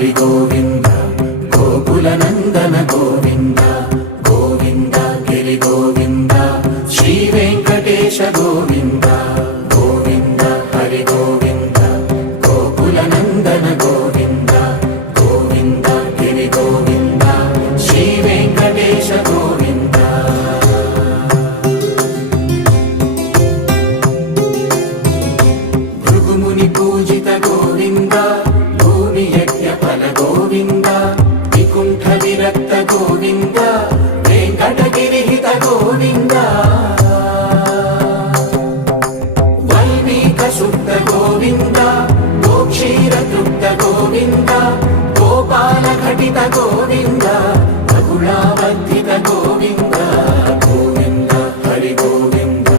హరి గోవింద గోకుల నందన గోవింద గోవింద గిరి గోవింద శ్రీ వెంకటేశ గోవింద గోవింద హరి గోవింద గోకుల నందన గోవింద గోవింద గిరి గోవింద శ్రీ వెంకటేశ గోవింద భృగుముని పూజిత గోవింద భూమి యజ్ఞ ఫల గోవింద వికుంఠ విరక్త గోవింద వెంకటగిరిహిత గోవింద వల్మీక శుద్ధ గోవింద గోక్షీర తృప్త గోవింద గోపాల ఘటిత గోవింద